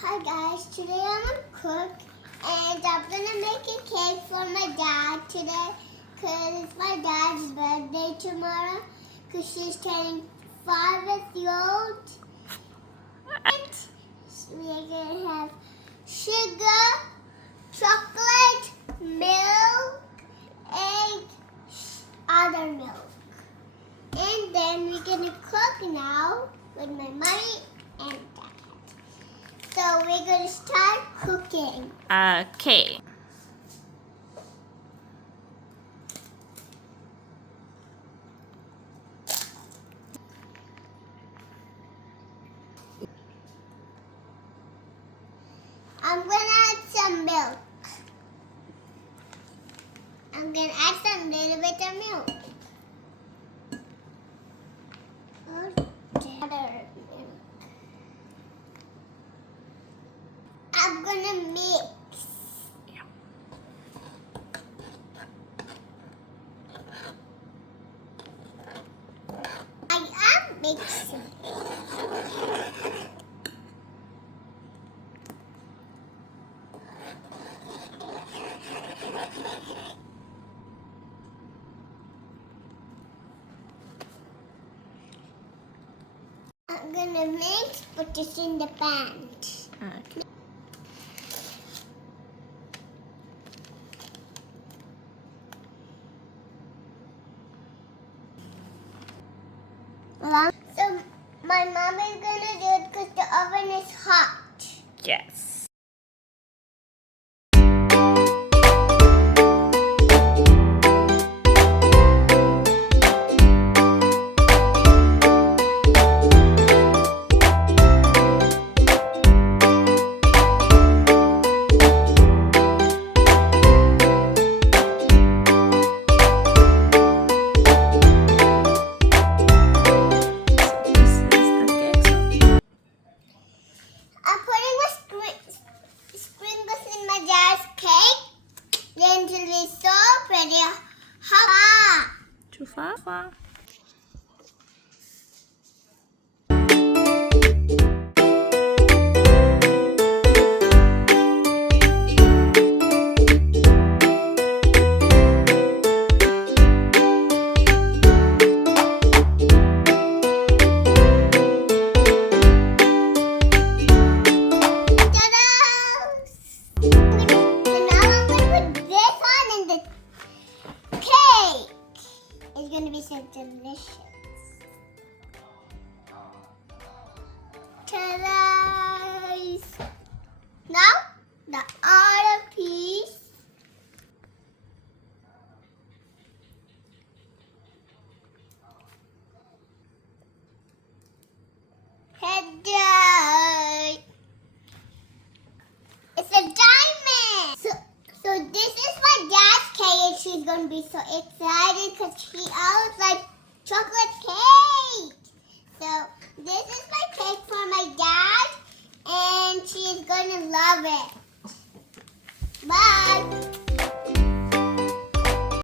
Hi guys, today I'm gonna cook and I'm gonna make a cake for my dad today because it's my dad's birthday tomorrow because she's turning 5 years old. And we're gonna have sugar, chocolate, milk, and other milk. And then we're gonna cook now with my mommy and dad. So we're going to start cooking. Okay. I'm going to add some milk. I'm going to add some little bit of milk. I'm going to mix. I am mixing. I'm going to mix, put this in the pan. Okay. So my mom is going to do it because the oven is hot. Yes. I'm putting my sprinkles in my dad's cake. Then until it's so pretty. Hot. Too far? It's going to be so delicious. Ta-da! Now, the other piece. Ta-da! It's a diamond! So this is my dad's cake. She's going to be so excited because she always likes chocolate cake. So this is my cake for my dad and she's going to love it.